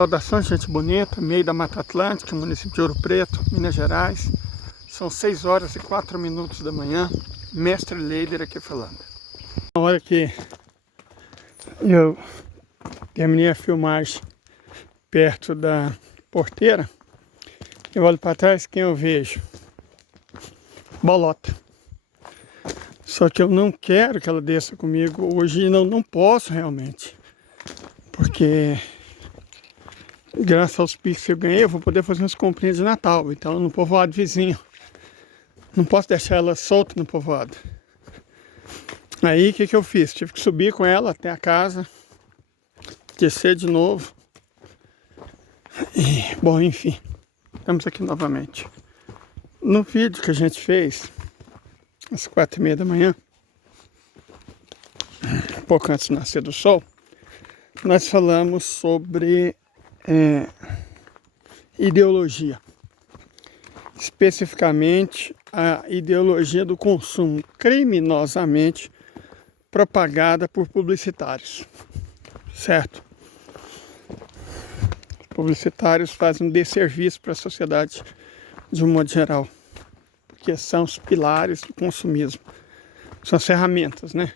Saudações, gente bonita, meio da Mata Atlântica, município de Ouro Preto, Minas Gerais. São 6 horas e 4 minutos da manhã, mestre Leider aqui falando. Na hora que eu terminei a filmagem perto da porteira, eu olho para trás, quem eu vejo? Bolota. Só que eu não quero que ela desça comigo hoje, não posso realmente, porque graças aos Pix que eu ganhei, eu vou poder fazer umas comprinhas de Natal. Então, no povoado vizinho. Não posso deixar ela solta no povoado. Aí, o que eu fiz? Tive que subir com ela até a casa. Descer de novo. E, bom, enfim. Estamos aqui novamente. No vídeo que a gente fez, às 4h30 da manhã, um pouco antes do nascer do sol, nós falamos sobre ideologia, especificamente a ideologia do consumo criminosamente propagada por publicitários, certo? Os publicitários fazem um desserviço para a sociedade de um modo geral, porque são os pilares do consumismo, são as ferramentas, né?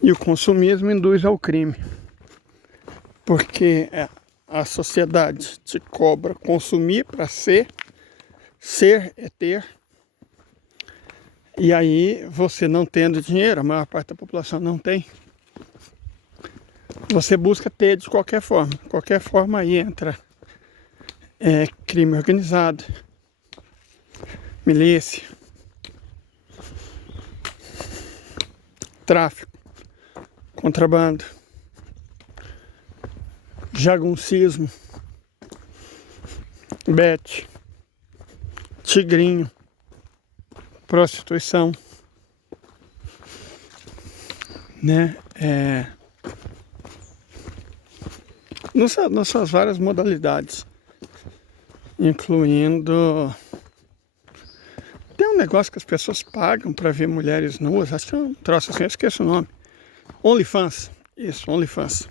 E o consumismo induz ao crime, porque a sociedade te cobra consumir para ser é ter. E aí, você não tendo dinheiro, a maior parte da população não tem, você busca ter de qualquer forma. Qualquer forma aí entra crime organizado, milícia, tráfico, contrabando, jaguncismo, bete, tigrinho, prostituição, né? Nas suas várias modalidades, incluindo... Tem um negócio que as pessoas pagam para ver mulheres nuas, acho que é um troço assim, eu esqueço o nome. OnlyFans, isso, OnlyFans.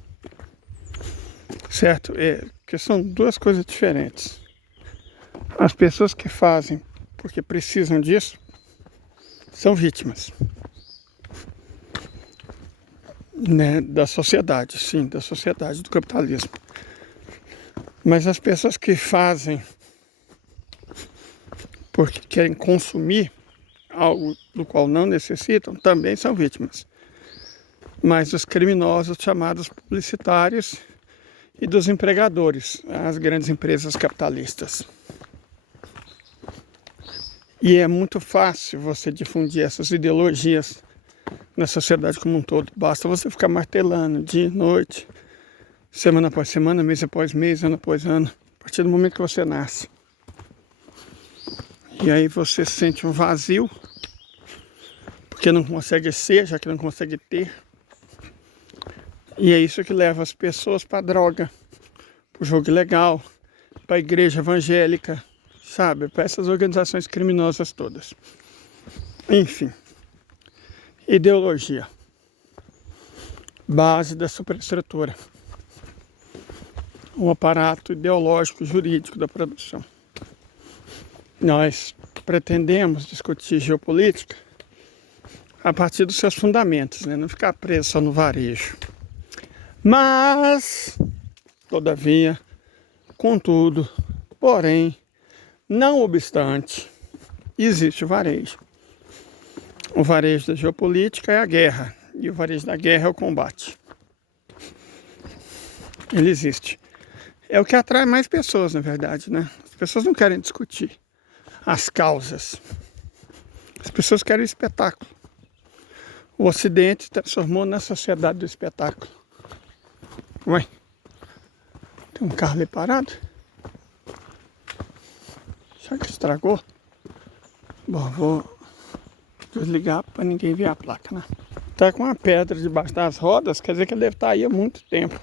Certo? Que são duas coisas diferentes. As pessoas que fazem porque precisam disso são vítimas, né, da sociedade, sim, da sociedade, do capitalismo. Mas as pessoas que fazem porque querem consumir algo do qual não necessitam também são vítimas. Mas os criminosos chamados publicitários e dos empregadores, as grandes empresas capitalistas. E é muito fácil você difundir essas ideologias na sociedade como um todo. Basta você ficar martelando dia e noite, semana após semana, mês após mês, ano após ano, a partir do momento que você nasce. E aí você sente um vazio, porque não consegue ser, já que não consegue ter. E é isso que leva as pessoas para droga, para o jogo ilegal, para a igreja evangélica, sabe? Para essas organizações criminosas todas. Enfim, ideologia, base da superestrutura, o aparato ideológico jurídico da produção. Nós pretendemos discutir geopolítica a partir dos seus fundamentos, né? Não ficar preso só no varejo. Mas, todavia, contudo, porém, não obstante, existe o varejo. O varejo da geopolítica é a guerra, e o varejo da guerra é o combate. Ele existe. É o que atrai mais pessoas, na verdade, né? As pessoas não querem discutir as causas. As pessoas querem espetáculo. O Ocidente transformou na sociedade do espetáculo. Ué, tem um carro ali parado? Será que estragou? Bom, vou desligar para ninguém ver a placa, né? Tá com uma pedra debaixo das rodas, quer dizer que ele deve estar aí há muito tempo.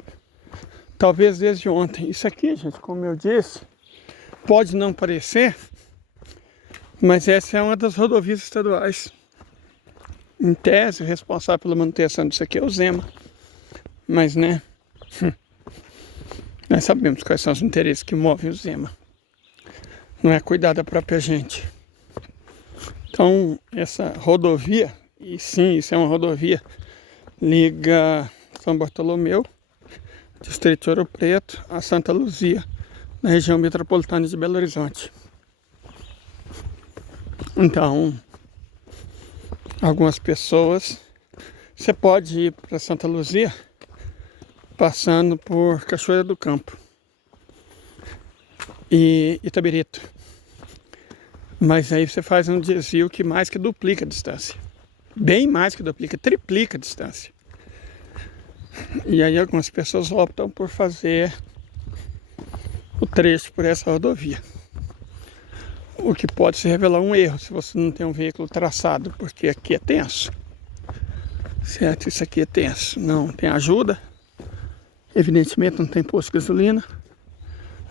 Talvez desde ontem. Isso aqui, gente, como eu disse, pode não parecer, mas essa é uma das rodovias estaduais. Em tese, o responsável pela manutenção disso aqui é o Zema. Mas, né? Nós sabemos quais são os interesses que movem o Zema. Não é cuidar da própria gente. Então, essa rodovia, e sim, isso é uma rodovia, liga São Bartolomeu, Distrito de Ouro Preto, a Santa Luzia, na região metropolitana de Belo Horizonte. Então, algumas pessoas, você pode ir para Santa Luzia passando por Cachoeira do Campo e Itabirito. Mas aí você faz um desvio que mais que duplica a distância. Bem mais que duplica, triplica a distância. E aí algumas pessoas optam por fazer o trecho por essa rodovia. O que pode se revelar um erro se você não tem um veículo traçado, porque aqui é tenso. Certo? Isso aqui é tenso. Não tem ajuda. Evidentemente não tem posto de gasolina.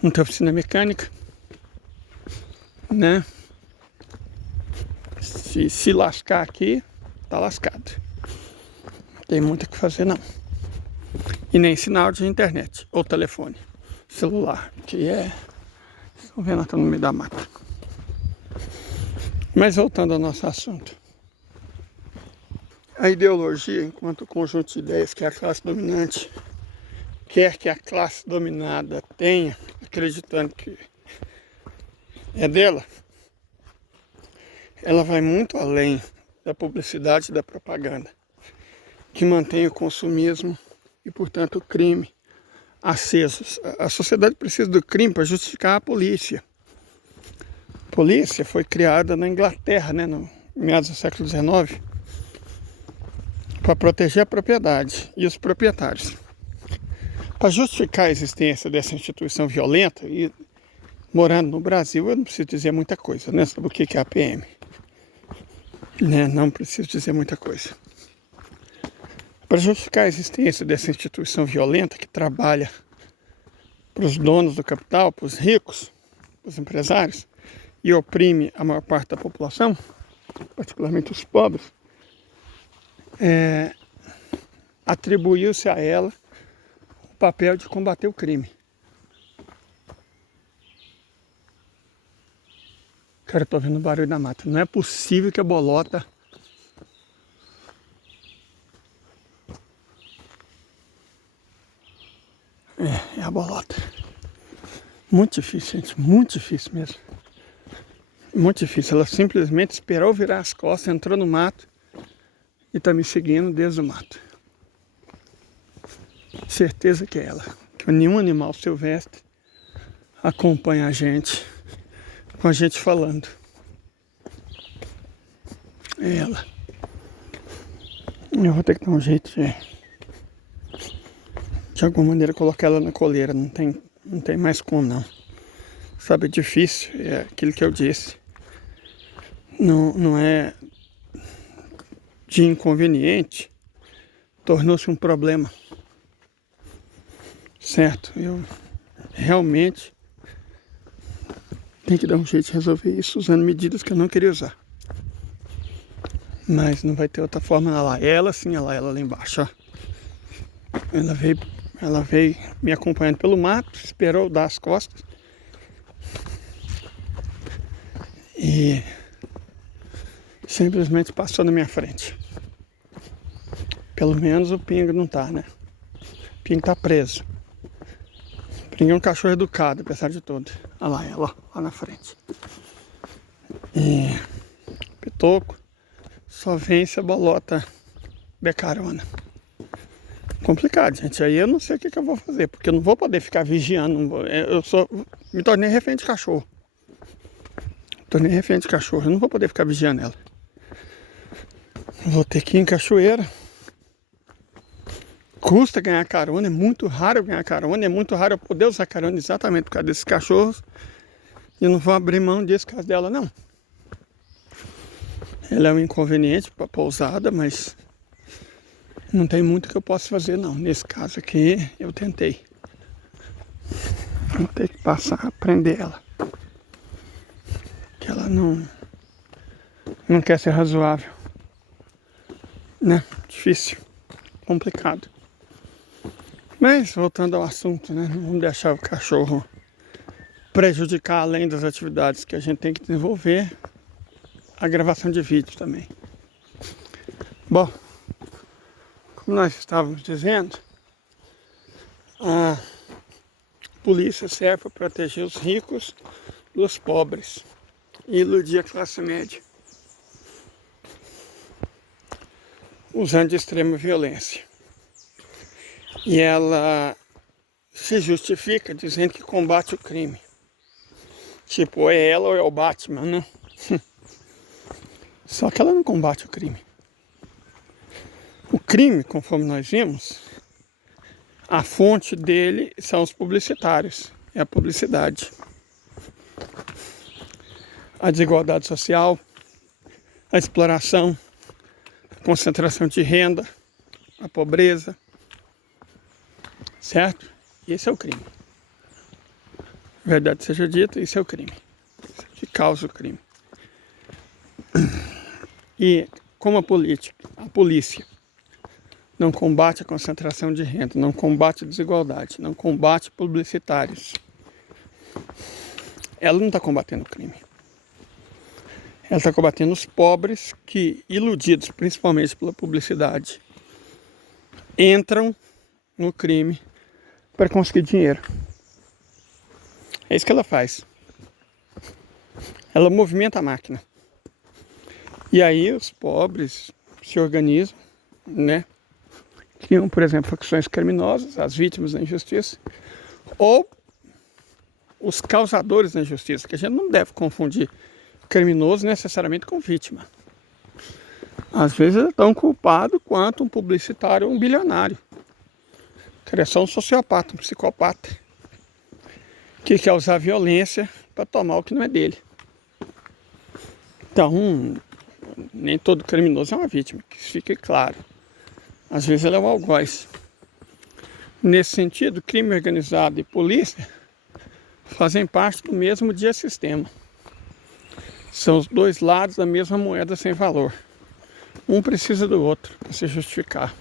Não tem oficina mecânica. Né? Se lascar aqui, tá lascado. Não tem muito o que fazer não. E nem sinal de internet ou telefone celular, que é... Estão vendo, tá no meio da mata. Mas voltando ao nosso assunto. A ideologia, enquanto conjunto de ideias que a classe dominante quer que a classe dominada tenha, acreditando que é dela, ela vai muito além da publicidade e da propaganda, que mantém o consumismo e, portanto, o crime acesos. A sociedade precisa do crime para justificar a polícia. A polícia foi criada na Inglaterra, né, no meados do século XIX, para proteger a propriedade e os proprietários. Para justificar a existência dessa instituição violenta, e morando no Brasil, eu não preciso dizer muita coisa, né, sobre o que é a PM. Né, não preciso dizer muita coisa. Para justificar a existência dessa instituição violenta que trabalha para os donos do capital, para os ricos, para os empresários, e oprime a maior parte da população, particularmente os pobres, atribuiu-se a ela o papel de combater o crime. Cara, eu tô vendo barulho da mata. Não é possível que a bolota... É a bolota. Muito difícil, gente. Muito difícil mesmo. Muito difícil. Ela simplesmente esperou virar as costas, entrou no mato e tá me seguindo desde o mato. Certeza que é ela. Que nenhum animal silvestre acompanha a gente, com a gente falando. É ela. Eu vou ter que dar um jeito de alguma maneira colocar ela na coleira. Não tem mais como não. Sabe, é difícil. É aquilo que eu disse. Não é de inconveniente. Tornou-se um problema. Certo? Eu realmente tenho que dar um jeito de resolver isso usando medidas que eu não queria usar. Mas não vai ter outra forma. Olha lá, ela sim, olha lá embaixo, ó. Ela veio me acompanhando pelo mato, esperou eu dar as costas. E simplesmente passou na minha frente. Pelo menos o Pingo não tá, né? O Pingo tá preso. O Pingo é um cachorro educado, apesar de tudo. Olha lá ela, lá na frente. E Pitoco só vence a bolota becarona. Complicado, gente. Aí eu não sei o que eu vou fazer, porque eu não vou poder ficar vigiando. Me tornei refém de cachorro. Eu não vou poder ficar vigiando ela. Vou ter que ir em cachoeira. Custa ganhar carona, é muito raro ganhar carona, é muito raro eu poder usar carona exatamente por causa desses cachorros. E eu não vou abrir mão desse caso dela, não. Ela é um inconveniente para a pousada, mas não tem muito que eu possa fazer, não. Nesse caso aqui, eu tentei. Vou ter que passar a prender ela. Que ela não quer ser razoável. Né? Difícil. Complicado. Mas voltando ao assunto, né? Não vamos deixar o cachorro prejudicar além das atividades que a gente tem que desenvolver, a gravação de vídeo também. Bom, como nós estávamos dizendo, a polícia serve para proteger os ricos dos pobres e iludir a classe média, usando de extrema violência. E ela se justifica dizendo que combate o crime. Tipo, ou é ela ou é o Batman, né? Só que ela não combate o crime. O crime, conforme nós vimos, a fonte dele são os publicitários, é a publicidade. A desigualdade social, a exploração, a concentração de renda, a pobreza, certo? Esse é o crime. Verdade seja dita, isso é o crime. Isso que causa o crime. E como a polícia não combate a concentração de renda, não combate a desigualdade, não combate publicitários, ela não está combatendo o crime. Ela está combatendo os pobres que, iludidos principalmente pela publicidade, entram no crime para conseguir dinheiro. É isso que ela faz. Ela movimenta a máquina. E aí os pobres se organizam, né? Criam, por exemplo, facções criminosas, as vítimas da injustiça, ou os causadores da injustiça, que a gente não deve confundir criminoso necessariamente com vítima. Às vezes é tão culpado quanto um publicitário ou um bilionário. Que é só um sociopata, um psicopata, que quer usar violência para tomar o que não é dele. Então, nem todo criminoso é uma vítima, que isso fique claro. Às vezes ele é um algoz. Nesse sentido, crime organizado e polícia fazem parte do mesmo dia-sistema. São os dois lados da mesma moeda sem valor. Um precisa do outro para se justificar.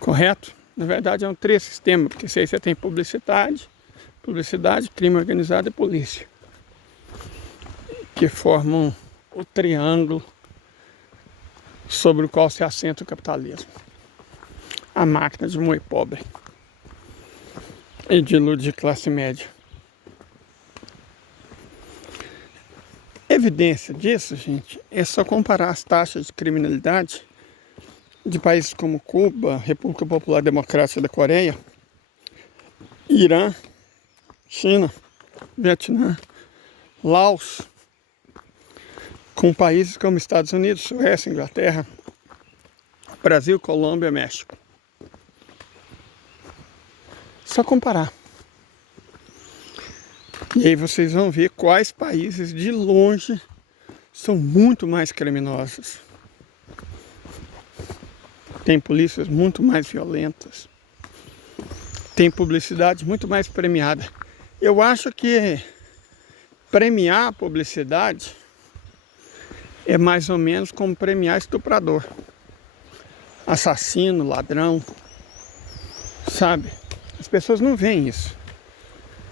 Correto? Na verdade é um três sistema, porque se aí você tem publicidade, crime organizado e polícia, que formam o triângulo sobre o qual se assenta o capitalismo. A máquina de moer pobre e de iludir classe média. Evidência disso, gente, é só comparar as taxas de criminalidade de países como Cuba, República Popular Democrática da Coreia, Irã, China, Vietnã, Laos, com países como Estados Unidos, Suécia, Inglaterra, Brasil, Colômbia, México. Só comparar. E aí vocês vão ver quais países de longe são muito mais criminosos. Tem polícias muito mais violentas. Tem publicidade muito mais premiada. Eu acho que premiar a publicidade é mais ou menos como premiar estuprador, assassino, ladrão, sabe? As pessoas não veem isso.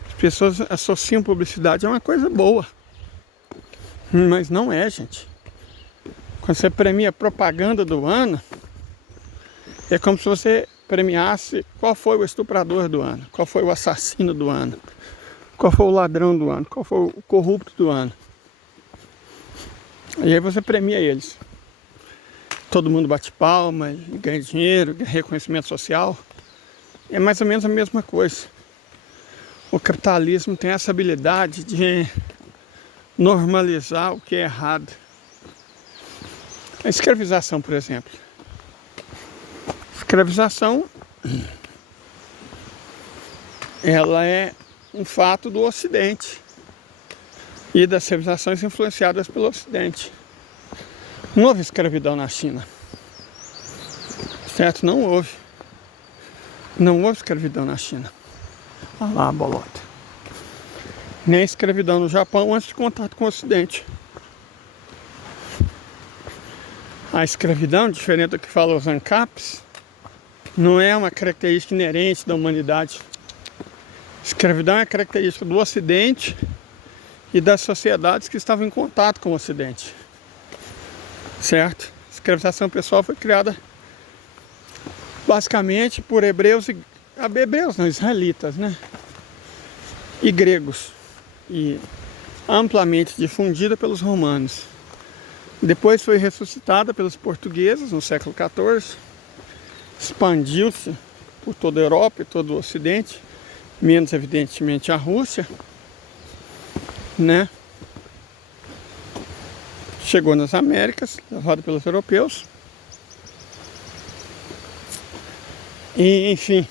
As pessoas associam publicidade a uma coisa boa, mas não é, gente. Quando você premia a propaganda do ano, é como se você premiasse qual foi o estuprador do ano, qual foi o assassino do ano, qual foi o ladrão do ano, qual foi o corrupto do ano. E aí você premia eles. Todo mundo bate palma, ganha dinheiro, ganha reconhecimento social. É mais ou menos a mesma coisa. O capitalismo tem essa habilidade de normalizar o que é errado. A escravização, por exemplo. Escravização, ela é um fato do Ocidente e das civilizações influenciadas pelo Ocidente. Não houve escravidão na China. certo? Não houve. Não houve escravidão na China. Olha lá a bolota. Nem escravidão no Japão antes de contato com o Ocidente. A escravidão, diferente do que falam os ANCAPs, não é uma característica inerente da humanidade. Escravidão é característica do Ocidente e das sociedades que estavam em contato com o Ocidente. Certo? A escravização pessoal foi criada basicamente por hebreus não, israelitas, né? E gregos. E amplamente difundida pelos romanos. Depois foi ressuscitada pelos portugueses no século XIV. Expandiu-se por toda a Europa e todo o Ocidente, menos evidentemente a Rússia, né? Chegou nas Américas, levado pelos europeus. E, enfim,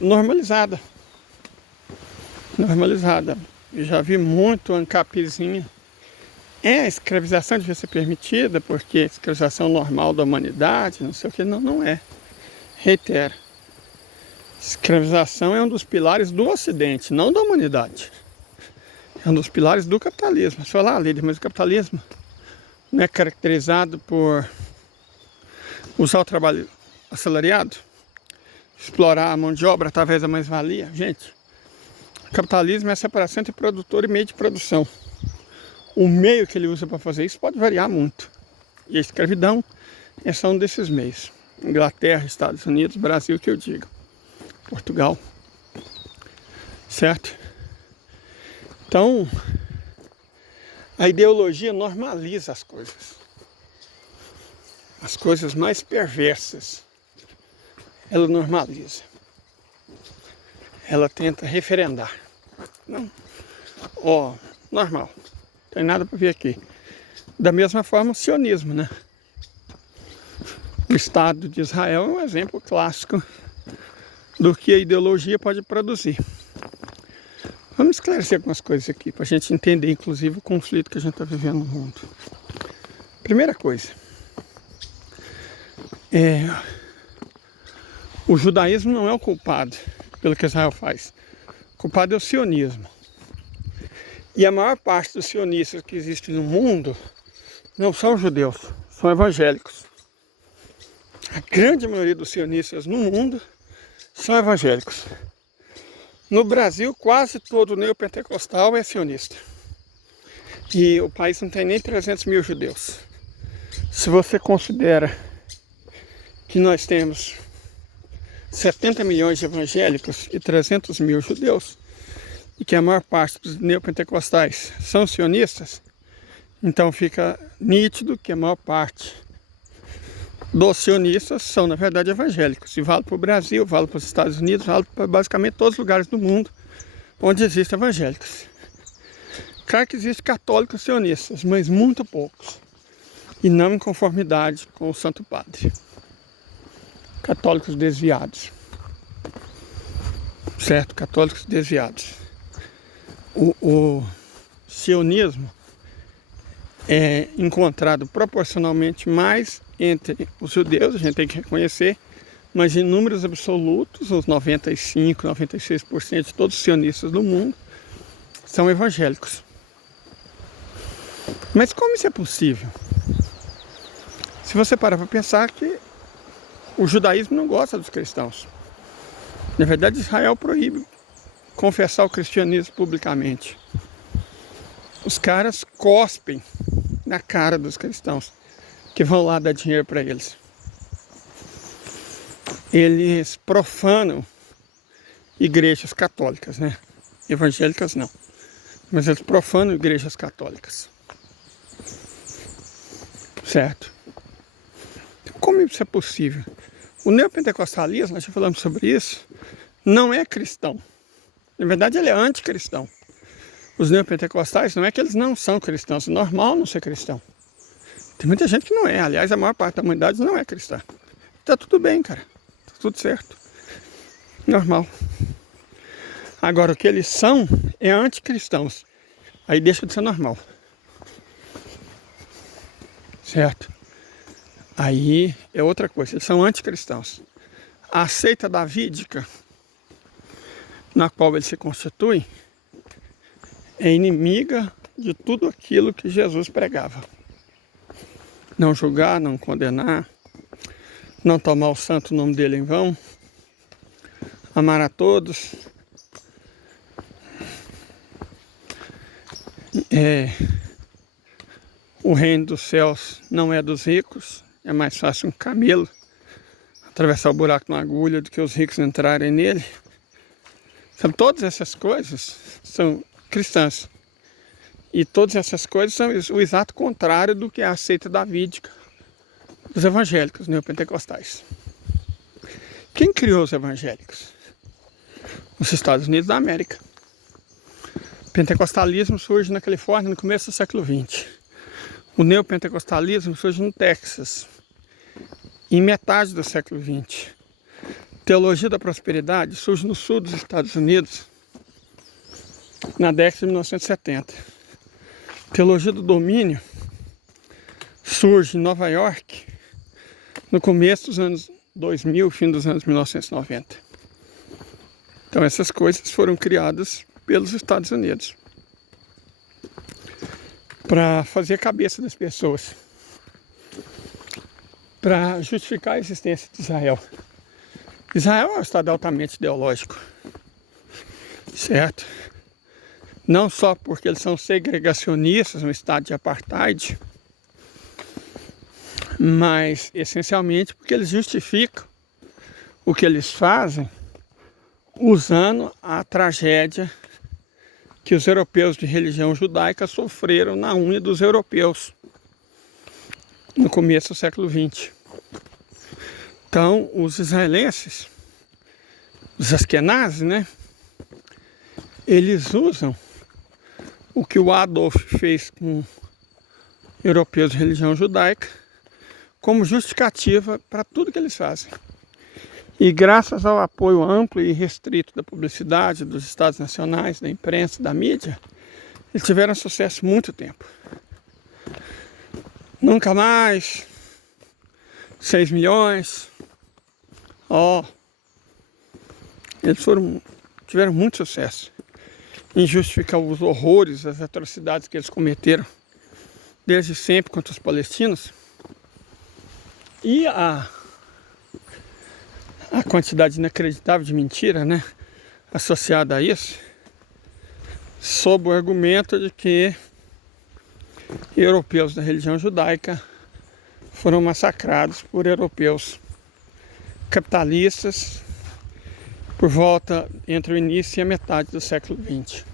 normalizada. Eu já vi muito ANCAPzinho. A escravização devia ser permitida, porque a escravização normal da humanidade, não sei o que, não é. Reitero. Escravização é um dos pilares do Ocidente, não da humanidade. É um dos pilares do capitalismo. Você fala, líder, mas o capitalismo não é caracterizado por usar o trabalho assalariado, explorar a mão de obra através da mais-valia. Gente, o capitalismo é a separação entre produtor e meio de produção. O meio que ele usa para fazer isso pode variar muito. E a escravidão é só um desses meios. Inglaterra, Estados Unidos, Brasil, que eu digo. Portugal. Certo? Então, a ideologia normaliza as coisas. As coisas mais perversas. Ela normaliza. Ela tenta referendar. Não. Normal. Não tem nada para ver aqui. Da mesma forma, o sionismo, né? O Estado de Israel é um exemplo clássico do que a ideologia pode produzir. Vamos esclarecer algumas coisas aqui, para a gente entender, inclusive, o conflito que a gente está vivendo no mundo. Primeira coisa. O judaísmo não é o culpado pelo que Israel faz. O culpado é o sionismo. E a maior parte dos sionistas que existem no mundo não são judeus, são evangélicos. A grande maioria dos sionistas no mundo são evangélicos. No Brasil, quase todo neopentecostal é sionista. E o país não tem nem 300 mil judeus. Se você considera que nós temos 70 milhões de evangélicos e 300 mil judeus, e que a maior parte dos neopentecostais são sionistas, então fica nítido que a maior parte dos sionistas são, na verdade, evangélicos. E vale para o Brasil, vale para os Estados Unidos, vale para basicamente todos os lugares do mundo onde existem evangélicos. Claro que existem católicos sionistas, mas muito poucos. E não em conformidade com o Santo Padre. Católicos desviados. Certo? Católicos desviados. O sionismo é encontrado proporcionalmente mais entre os judeus, a gente tem que reconhecer, mas em números absolutos, os 95, 96% de todos os sionistas do mundo são evangélicos. Mas como isso é possível? Se você parar para pensar que o judaísmo não gosta dos cristãos. Na verdade, Israel proíbe confessar o cristianismo publicamente. Os caras cospem na cara dos cristãos que vão lá dar dinheiro para eles. Eles profanam igrejas católicas, né? Evangélicas não. Mas eles profanam igrejas católicas. Certo? Então, como isso é possível? O neopentecostalismo, nós já falamos sobre isso, não é cristão. Na verdade, ele é anticristão. Os neopentecostais não é que eles não são cristãos, é normal não ser cristão. Tem muita gente que não é, aliás, a maior parte da humanidade não é cristã. Tá tudo bem, cara, tá tudo certo. Normal. Agora, o que eles são é anticristãos. Aí deixa de ser normal. Certo? Aí é outra coisa, eles são anticristãos. A seita davídica, na qual ele se constitui, é inimiga de tudo aquilo que Jesus pregava. Não julgar, não condenar, não tomar o santo nome dele em vão, amar a todos, o reino dos céus não é dos ricos, é mais fácil um camelo atravessar o buraco na agulha do que os ricos entrarem nele. Então, todas essas coisas são cristãs. E todas essas coisas são o exato contrário do que é a seita davídica dos evangélicos neopentecostais. Quem criou os evangélicos? Os Estados Unidos da América. O pentecostalismo surge na Califórnia no começo do século XX. O neopentecostalismo surge no Texas, em metade do século XX. Teologia da prosperidade surge no sul dos Estados Unidos, na década de 1970. Teologia do domínio surge em Nova York, no começo dos anos 2000, fim dos anos 1990. Então essas coisas foram criadas pelos Estados Unidos para fazer a cabeça das pessoas, para justificar a existência de Israel. Israel é um estado altamente ideológico, certo? Não só porque eles são segregacionistas, um estado de apartheid, mas essencialmente porque eles justificam o que eles fazem usando a tragédia que os europeus de religião judaica sofreram na unha dos europeus no começo do século XX. Então, os israelenses, os askenazes, né? Eles usam o que o Adolf fez com europeus de religião judaica como justificativa para tudo que eles fazem. E graças ao apoio amplo e restrito da publicidade, dos estados nacionais, da imprensa, da mídia, eles tiveram sucesso muito tempo. Nunca mais, 6 milhões, eles tiveram muito sucesso em justificar os horrores, as atrocidades que eles cometeram desde sempre contra os palestinos. E a quantidade inacreditável de mentira, né, associada a isso, sob o argumento de que europeus da religião judaica foram massacrados por europeus capitalistas por volta entre o início e a metade do século XX.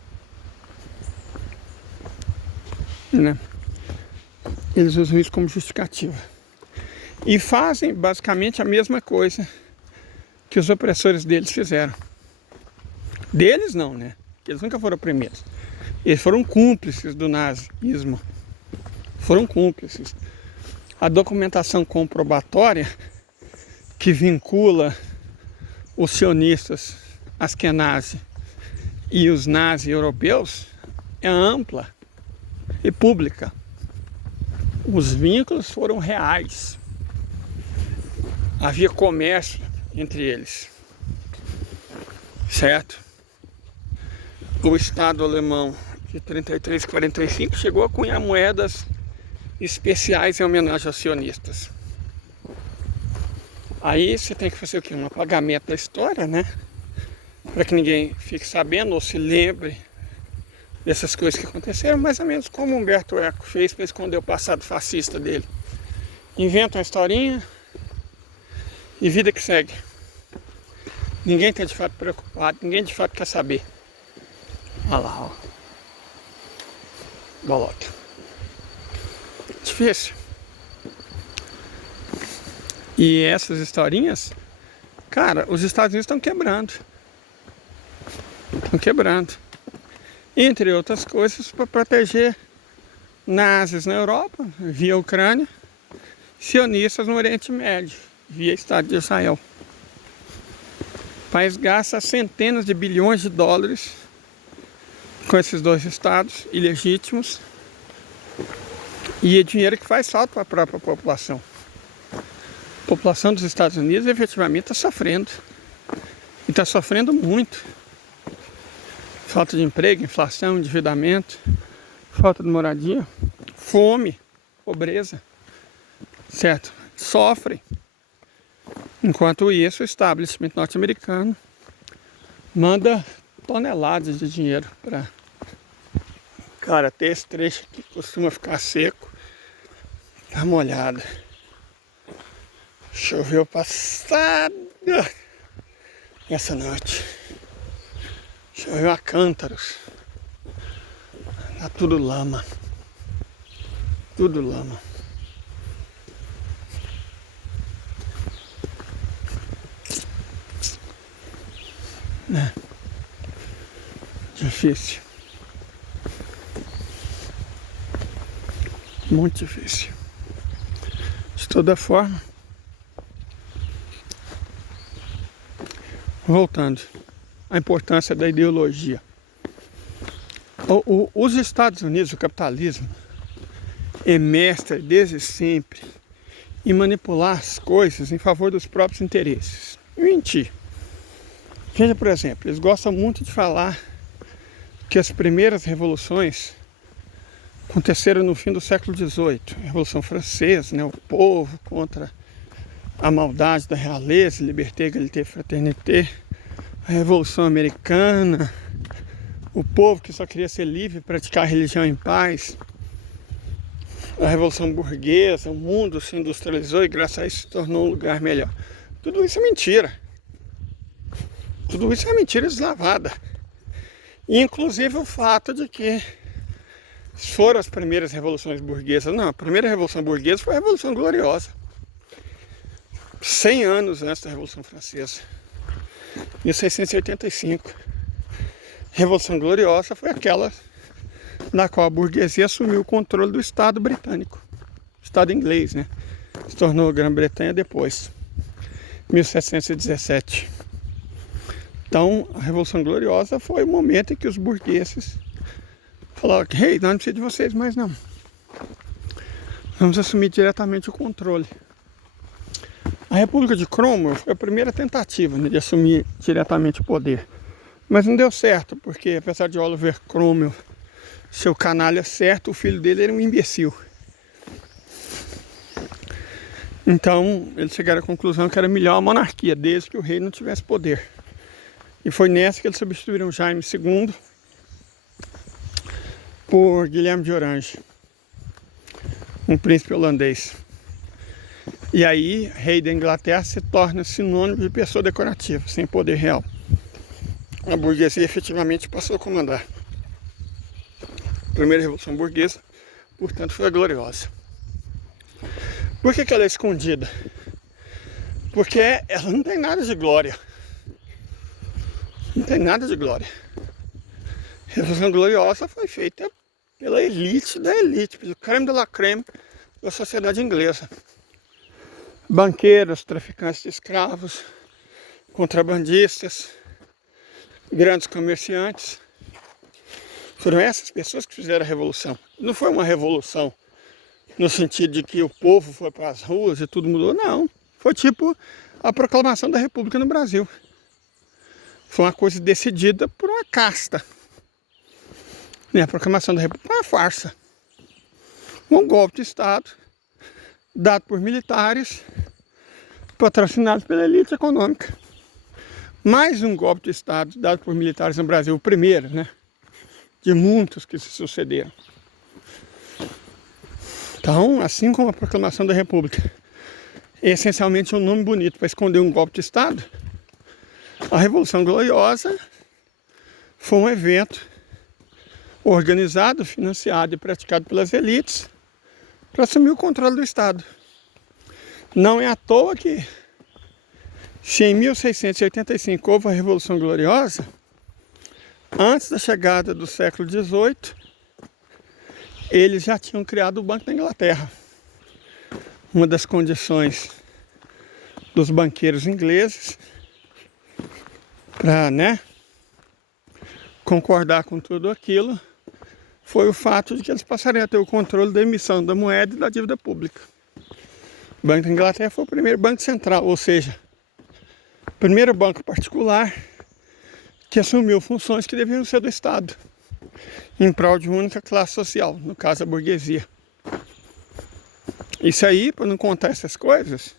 Né? Eles usam isso como justificativa. E fazem basicamente a mesma coisa que os opressores deles fizeram. Deles não, né? Eles nunca foram primeiros. Eles foram cúmplices do nazismo. Foram cúmplices. A documentação comprobatória que vincula os sionistas askenazi e os nazis europeus é ampla e pública. Os vínculos foram reais. Havia comércio entre eles, certo? O Estado alemão de 33 e 45 chegou a cunhar moedas especiais em homenagem aos sionistas. Aí você tem que fazer o quê? Um apagamento da história, né? Para que ninguém fique sabendo ou se lembre dessas coisas que aconteceram, mais ou menos como Humberto Eco fez para esconder o passado fascista dele. Inventa uma historinha e vida que segue. Ninguém está de fato preocupado, ninguém de fato quer saber. Olha lá, ó. Bolota. Difícil. E essas historinhas, cara, os Estados Unidos estão quebrando. Estão quebrando. Entre outras coisas, para proteger nazis na Europa, via Ucrânia, sionistas no Oriente Médio, via Estado de Israel. O país gasta centenas de bilhões de dólares com esses dois estados ilegítimos, e é dinheiro que faz falta para a própria população. população dos Estados Unidos efetivamente está sofrendo. E está sofrendo muito. Falta de emprego, inflação, endividamento, falta de moradia, fome, pobreza, certo? Sofrem. Enquanto isso, o establishment norte-americano manda toneladas de dinheiro para... Cara, até esse trecho aqui costuma ficar seco, tá molhado. Choveu passada essa noite. Choveu a cântaros. Tá tudo lama. Tudo lama. É. Difícil. Muito difícil. De toda forma, voltando à importância da ideologia. Os Estados Unidos, o capitalismo, é mestre desde sempre em manipular as coisas em favor dos próprios interesses. E mentir. Veja, por exemplo, eles gostam muito de falar que as primeiras revoluções aconteceram no fim do século XVIII. A Revolução Francesa, né? O povo contra a maldade da realeza, liberté, égalité, fraternité. A Revolução Americana, o povo que só queria ser livre e praticar a religião em paz. A Revolução Burguesa, o mundo se industrializou e graças a isso se tornou um lugar melhor. Tudo isso é mentira. Tudo isso é mentira deslavada. Inclusive o fato de que foram as primeiras revoluções burguesas. Não, a primeira revolução burguesa foi a Revolução Gloriosa. 100 anos antes da Revolução Francesa. 1685. Revolução Gloriosa foi aquela na qual a burguesia assumiu o controle do Estado britânico. Estado inglês, né? Se tornou Grã-Bretanha depois. 1717. Então, a Revolução Gloriosa foi o momento em que os burgueses falaram que, hey, não precisa de vocês mais não. Vamos assumir diretamente o controle. A República de Cromwell foi a primeira tentativa, né, de assumir diretamente o poder. Mas não deu certo, porque apesar de Oliver Cromwell ser o canalha certo, o filho dele era um imbecil. Então, eles chegaram à conclusão que era melhor a monarquia, desde que o rei não tivesse poder. E foi nessa que eles substituíram Jaime II por Guilherme de Orange, um príncipe holandês. E aí, rei da Inglaterra se torna sinônimo de pessoa decorativa, sem poder real. A burguesia efetivamente passou a comandar. A primeira revolução burguesa, portanto, foi a gloriosa. Por que ela é escondida? Porque ela não tem nada de glória. Não tem nada de glória. A Revolução Gloriosa foi feita pela elite da elite, pelo creme de la creme da sociedade inglesa. Banqueiros, traficantes de escravos, contrabandistas, grandes comerciantes. Foram essas pessoas que fizeram a revolução. Não foi uma revolução no sentido de que o povo foi para as ruas e tudo mudou, não. Foi tipo a proclamação da República no Brasil. Foi uma coisa decidida por uma casta. E a proclamação da República foi uma farsa. Um golpe de Estado dado por militares, patrocinados pela elite econômica. Mais um golpe de Estado dado por militares no Brasil, o primeiro, né? De muitos que se sucederam. Então, assim como a proclamação da República é essencialmente um nome bonito para esconder um golpe de Estado, a Revolução Gloriosa foi um evento organizado, financiado e praticado pelas elites para assumir o controle do Estado. Não é à toa que, se em 1685 houve a Revolução Gloriosa, antes da chegada do século XVIII, eles já tinham criado o Banco da Inglaterra. Uma das condições dos banqueiros ingleses para, concordar com tudo aquilo foi o fato de que eles passariam a ter o controle da emissão da moeda e da dívida pública. O Banco da Inglaterra foi o primeiro banco central, ou seja, o primeiro banco particular que assumiu funções que deveriam ser do Estado, em prol de uma única classe social, no caso a burguesia. Isso aí, para não contar essas coisas,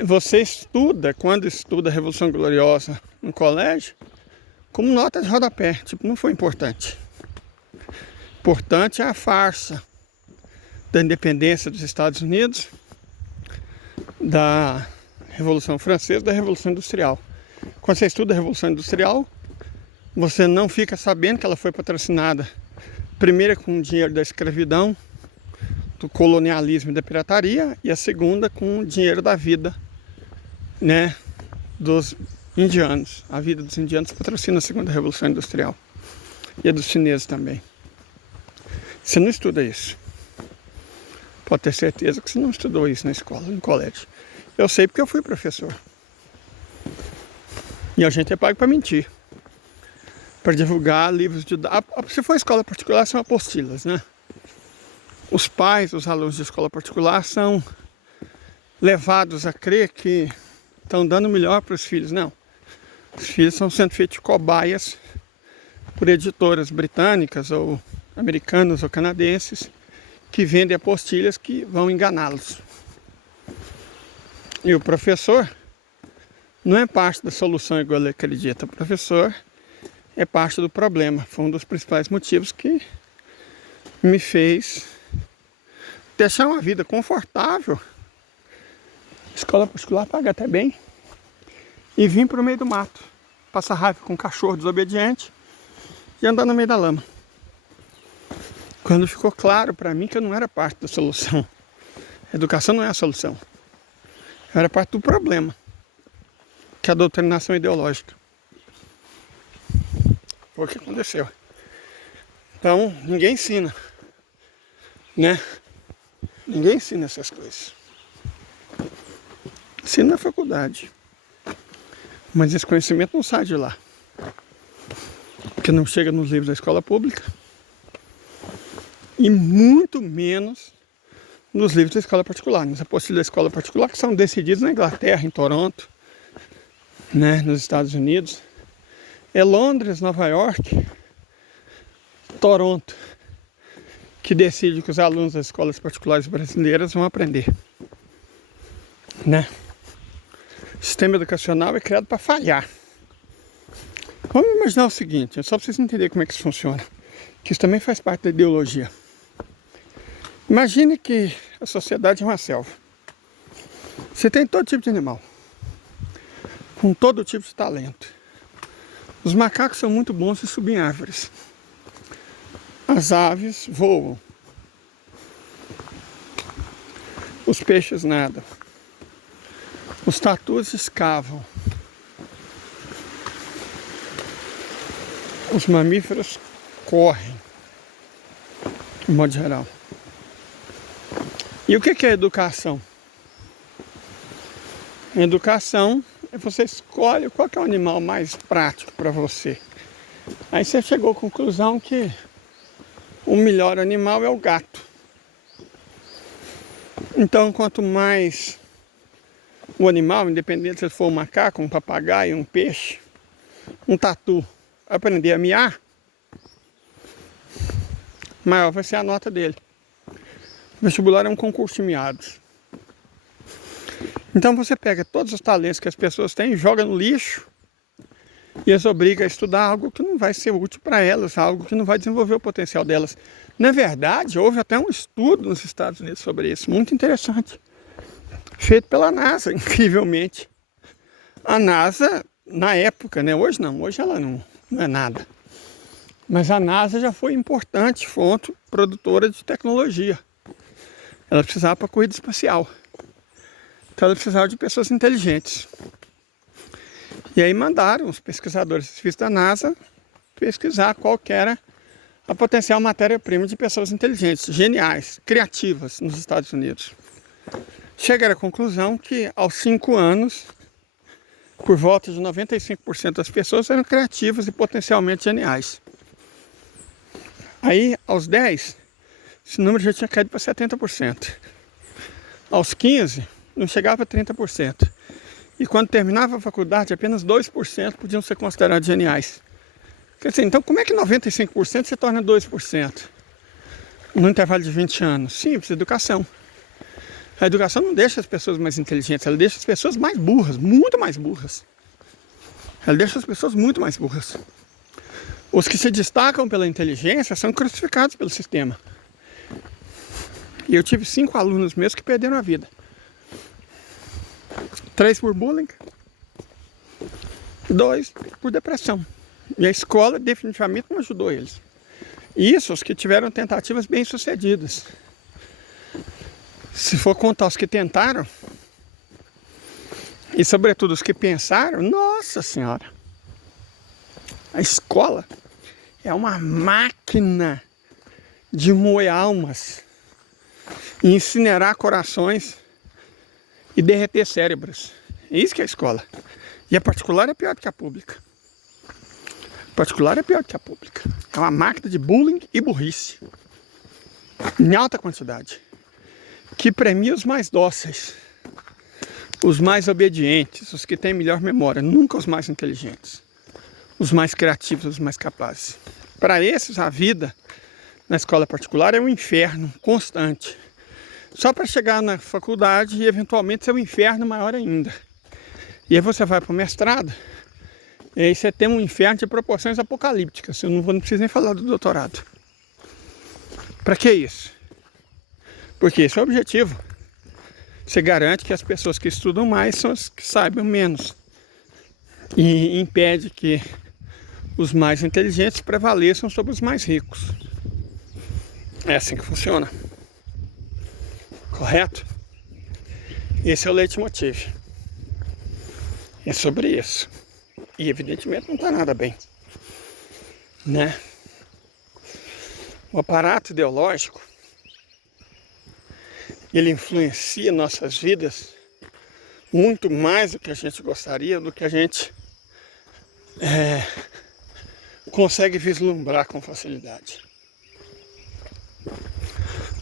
você estuda, quando estuda a Revolução Gloriosa no colégio, como nota de rodapé, tipo, não foi importante. Importante é a farsa da independência dos Estados Unidos, da Revolução Francesa, da Revolução Industrial. Quando você estuda a Revolução Industrial, você não fica sabendo que ela foi patrocinada primeiro com o dinheiro da escravidão, do colonialismo e da pirataria, e a segunda com o dinheiro da vida, né, dos indianos. A vida dos indianos patrocina a segunda Revolução Industrial. E a dos chineses também. Você não estuda isso. Pode ter certeza que você não estudou isso na escola, no colégio. Eu sei porque eu fui professor. E a gente é pago para mentir. Para divulgar livros de... Se for escola particular, são apostilas, né? Os pais, os alunos de escola particular são levados a crer que estão dando o melhor para os filhos. Não. Os filhos estão sendo feitos de cobaias por editoras britânicas ou americanas ou canadenses que vendem apostilhas que vão enganá-los. E o professor não é parte da solução igual ele acredita. O professor é parte do problema. Foi um dos principais motivos que me fez deixar uma vida confortável. Escola particular paga até bem. E vim para o meio do mato. Passar raiva com um cachorro desobediente e andar no meio da lama. Quando ficou claro para mim que eu não era parte da solução. A educação não é a solução. Eu era parte do problema, que é a doutrinação ideológica. Foi o que aconteceu. Então, ninguém ensina, né? Ninguém ensina essas coisas. Ensina na faculdade. Mas esse conhecimento não sai de lá. Porque não chega nos livros da escola pública. E muito menos nos livros da escola particular. Nos apostilas da escola particular, que são decididos na Inglaterra, em Toronto, né, nos Estados Unidos. É Londres, Nova York, Toronto, que decide que os alunos das escolas particulares brasileiras vão aprender, né? O sistema educacional é criado para falhar. Vamos imaginar o seguinte, só para vocês entenderem como é que isso funciona, que isso também faz parte da ideologia. Imagine que a sociedade é uma selva. Você tem todo tipo de animal, com todo tipo de talento. Os macacos são muito bons em subir em árvores. As aves voam. Os peixes nadam. Os tatus escavam. Os mamíferos correm, de modo geral. E o que é educação? A educação é você escolhe qual que é o animal mais prático para você. Aí você chegou à conclusão que o melhor animal é o gato. Então, quanto mais o animal, independente se for um macaco, um papagaio, um peixe, um tatu, aprender a miar, maior vai ser a nota dele. O vestibular é um concurso de miados. Então você pega todos os talentos que as pessoas têm, joga no lixo e as obriga a estudar algo que não vai ser útil para elas, algo que não vai desenvolver o potencial delas. Na verdade, houve até um estudo nos Estados Unidos sobre isso, muito interessante, feito pela NASA, incrivelmente. A NASA, na época, né? Hoje não, hoje ela não é nada. Mas a NASA já foi importante fonte produtora de tecnologia. Ela precisava para a corrida espacial. Então ela precisava de pessoas inteligentes. E aí mandaram os pesquisadores civis da NASA pesquisar qual que era a potencial matéria-prima de pessoas inteligentes, geniais, criativas nos Estados Unidos. Chegaram à conclusão que aos 5 anos, por volta de 95% das pessoas eram criativas e potencialmente geniais. Aí, aos 10, esse número já tinha caído para 70%. Aos 15, não chegava a 30%. E quando terminava a faculdade, apenas 2% podiam ser considerados geniais. Quer dizer, então como é que 95% se torna 2%? No intervalo de 20 anos? Simples, educação. A educação não deixa as pessoas mais inteligentes, ela deixa as pessoas mais burras, muito mais burras. Ela deixa as pessoas muito mais burras. Os que se destacam pela inteligência são crucificados pelo sistema. E eu tive 5 alunos meus que perderam a vida. 3 por bullying, 2 por depressão. E a escola definitivamente não ajudou eles. Isso os que tiveram tentativas bem-sucedidas. Se for contar os que tentaram, e sobretudo os que pensaram, nossa senhora, a escola é uma máquina de moer almas, incinerar corações e derreter cérebros. É isso que é a escola. E a particular é pior do que a pública. A particular é pior do que a pública. É uma máquina de bullying e burrice, em alta quantidade, que premia os mais dóceis, os mais obedientes, os que têm melhor memória, nunca os mais inteligentes, os mais criativos, os mais capazes. Para esses, a vida na escola particular é um inferno constante, só para chegar na faculdade e eventualmente ser um inferno maior ainda. E aí você vai para o mestrado, e aí você tem um inferno de proporções apocalípticas. Eu não preciso nem falar do doutorado. Para que isso? Porque esse é o objetivo. Você garante que as pessoas que estudam mais são as que saibam menos. E impede que os mais inteligentes prevaleçam sobre os mais ricos. É assim que funciona. Correto? Esse é o leitmotiv. É sobre isso. E evidentemente não está nada bem, né? O aparato ideológico, ele influencia nossas vidas muito mais do que a gente gostaria, do que a gente consegue vislumbrar com facilidade.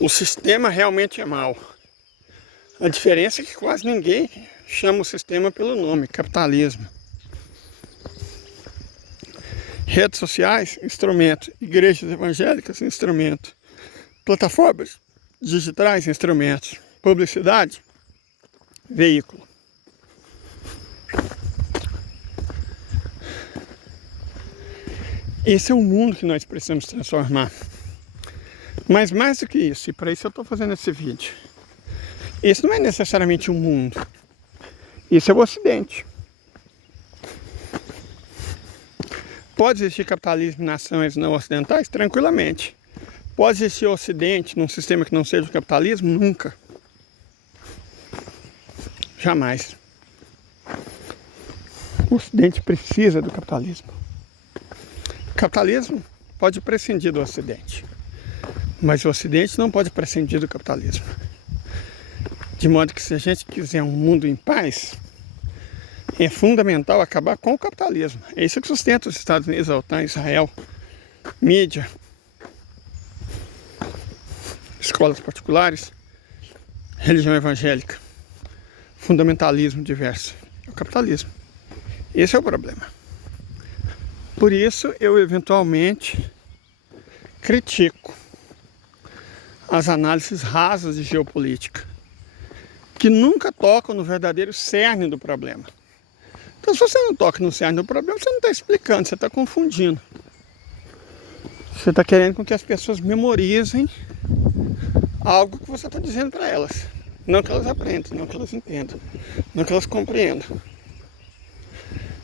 O sistema realmente é mau. A diferença é que quase ninguém chama o sistema pelo nome, capitalismo. Redes sociais, instrumento. Igrejas evangélicas, instrumento. Plataformas digitais, instrumentos. Publicidade, veículo. Esse é o mundo que nós precisamos transformar. Mas mais do que isso, e para isso eu estou fazendo esse vídeo. Esse não é necessariamente um mundo. Isso é o Ocidente. Pode existir capitalismo em nações não ocidentais? Tranquilamente. Pode existir o Ocidente num sistema que não seja o capitalismo? Nunca. Jamais. O Ocidente precisa do capitalismo. O capitalismo pode prescindir do Ocidente. Mas o Ocidente não pode prescindir do capitalismo. De modo que se a gente quiser um mundo em paz, é fundamental acabar com o capitalismo. É isso que sustenta os Estados Unidos, a OTAN, Israel, mídia, escolas particulares, religião evangélica, fundamentalismo diverso. É o capitalismo. Esse é o problema. Por isso eu eventualmente critico as análises rasas de geopolítica, que nunca tocam no verdadeiro cerne do problema. Então, se você não toca no cerne do problema, você não está explicando, você está confundindo. Você está querendo com que as pessoas memorizem algo que você está dizendo para elas. Não que elas aprendam, não que elas entendam, não que elas compreendam.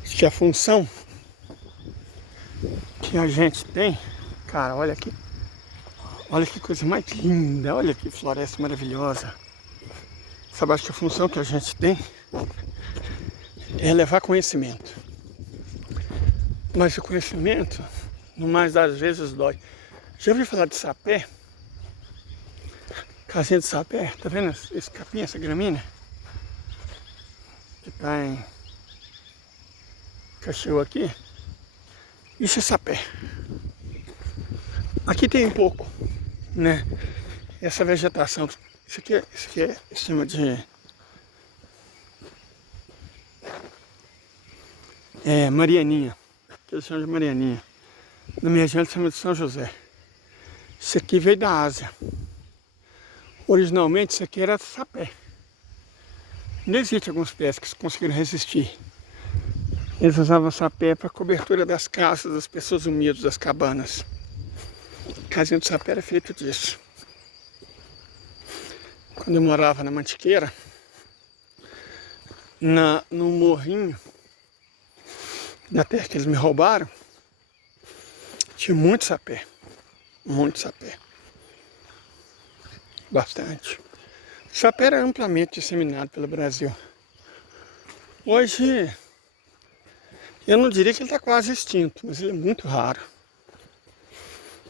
Acho que a função que a gente tem, cara, olha aqui. Olha que coisa mais linda, olha que floresta maravilhosa. Sabe, acho que a função que a gente tem é levar conhecimento. Mas o conhecimento, no mais das vezes, dói. Já ouviu falar de sapé? Casinha de sapé, tá vendo esse capim, essa gramínea? Que tá em cachorro aqui. Isso é sapé. Aqui tem um pouco, né? Essa vegetação Isso aqui é chama de Marianinha. Que eles chamam de Marianinha. Na minha região eles chamam de São José. Isso aqui veio da Ásia. Originalmente isso aqui era sapé. Ainda existe alguns pés que conseguiram resistir. Eles usavam sapé para cobertura das casas das pessoas humildes, das cabanas. A casinha do sapé era feito disso. Quando eu morava na Mantiqueira, no morrinho da terra que eles me roubaram, tinha muito sapé. Muito sapé. Bastante. O sapé era amplamente disseminado pelo Brasil. Hoje, eu não diria que ele está quase extinto, mas ele é muito raro.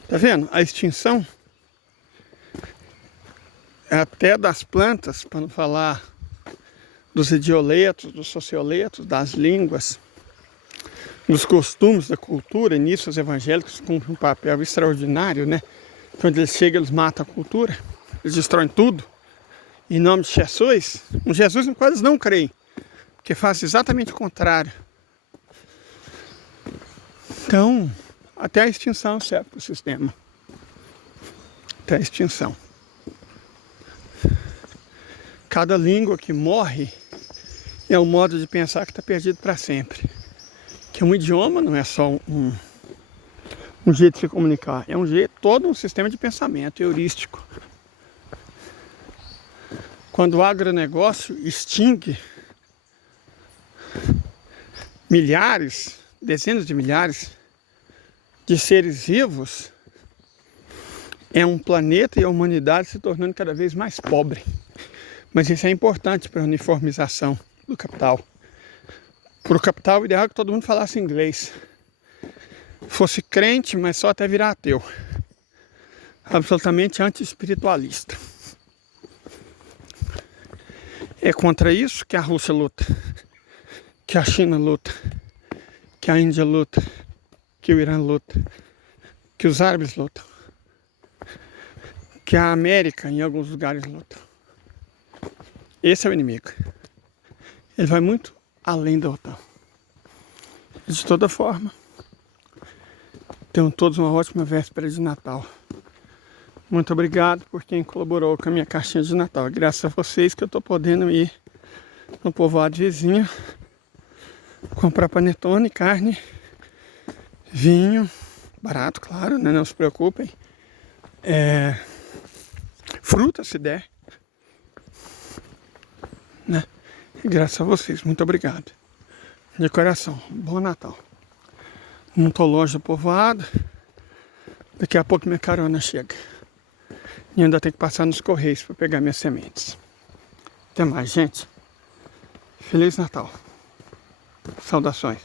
Tá vendo? A extinção até das plantas, para não falar dos idioletos, dos socioletos, das línguas, dos costumes, da cultura, e nisso os evangélicos cumprem um papel extraordinário, né? Quando eles chegam, eles matam a cultura, eles destroem tudo, em nome de Jesus, um Jesus no qual eles não creem, que faz exatamente o contrário. Então, até a extinção serve para o sistema. Até a extinção. Cada língua que morre é um modo de pensar que está perdido para sempre. Que um idioma não é só um jeito de se comunicar, é todo um sistema de pensamento heurístico. Quando o agronegócio extingue milhares, dezenas de milhares de seres vivos, é um planeta e a humanidade se tornando cada vez mais pobre. Mas isso é importante para a uniformização do capital. Para o capital, o ideal é que todo mundo falasse inglês. Fosse crente, mas só até virar ateu. Absolutamente anti-espiritualista. É contra isso que a Rússia luta, que a China luta, que a Índia luta, que o Irã luta, que os árabes lutam, que a América em alguns lugares luta. Esse é o inimigo. Ele vai muito além da OTAN. De toda forma, tenham todos uma ótima véspera de Natal. Muito obrigado por quem colaborou com a minha caixinha de Natal. É graças a vocês que eu estou podendo ir no povoado vizinho, comprar panetone, carne, vinho, barato, claro, né? Não se preocupem. Fruta, se der. Né? E graças a vocês, muito obrigado. De coração, bom Natal. Não estou longe do povoado. Daqui a pouco minha carona chega. E ainda tenho que passar nos correios para pegar minhas sementes. Até mais, gente. Feliz Natal. Saudações.